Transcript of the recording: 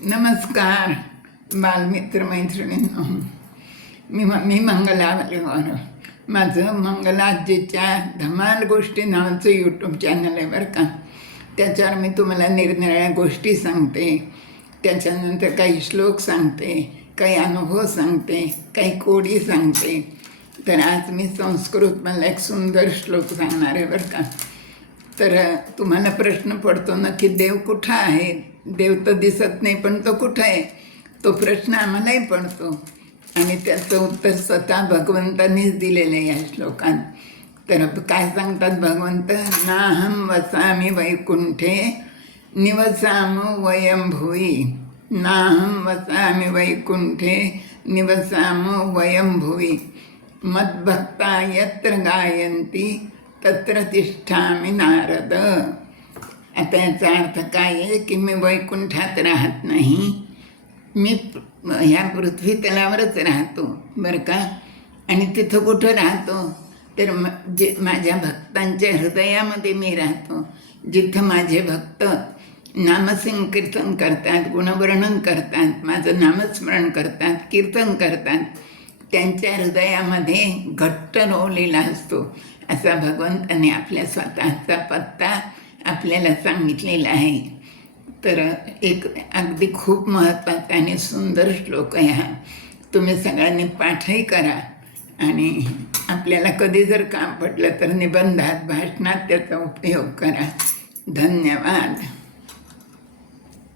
नमस्कार बालमित्र मैत्रिणींनो. मी मंगला वालेवार. माझं मंगलाजीच्या धमाल गोष्टी नावाचं यूट्यूब चॅनल आहे बरं का. त्याच्यावर मी तुम्हाला निरनिराळ्या गोष्टी सांगते, त्याच्यानंतर काही श्लोक सांगते, काही अनुभव सांगते, काही कोडी सांगते. तर आज मी संस्कृतमधला एक सुंदर श्लोक सांगणार आहे बरं का. तर तुम्हाला प्रश्न पडतो ना की देव कुठं आहे, देव तर दिसत नाही पण तो कुठं आहे, तो प्रश्न आम्हालाही पडतो. आणि त्याचं उत्तर स्वतः भगवंतांनीच दिलेलं आहे या श्लोकात. तर काय सांगतात भगवंत, नाहं वसामि वैकुंठे निवसाम वयं भुवि. नाहं वसामि वैकुंठे निवसाम वयं भुवि. मद्भक्ता यत्र गायन्ति तत्र तिष्ठामि नारद. आता याचा अर्थ काय आहे की मी वैकुंठात राहत नाही, मी ह्या पृथ्वी तलावरच राहतो बरं का. आणि तिथं कुठं राहतो तर जे माझ्या भक्तांच्या हृदयामध्ये मी राहतो. जिथं माझे भक्त नामसंकीर्तन करतात, गुणवर्णन करतात, माझं नामस्मरण करतात, कीर्तन करतात, त्यांच्या हृदयामध्ये घट्ट रोवलेला असतो असा भगवंताने आपल्या स्वतःचा पत्ता आपल्याला सांगितलेला आहे. तर एक अगदी खूप महत्त्वाचा आणि सुंदर श्लोक आहे हा. तुम्ही सगळ्यांनी पाठही करा आणि आपल्याला कधी जर काम पडलं तर निबंधात, भाषणात त्याचा उपयोग करा. धन्यवाद.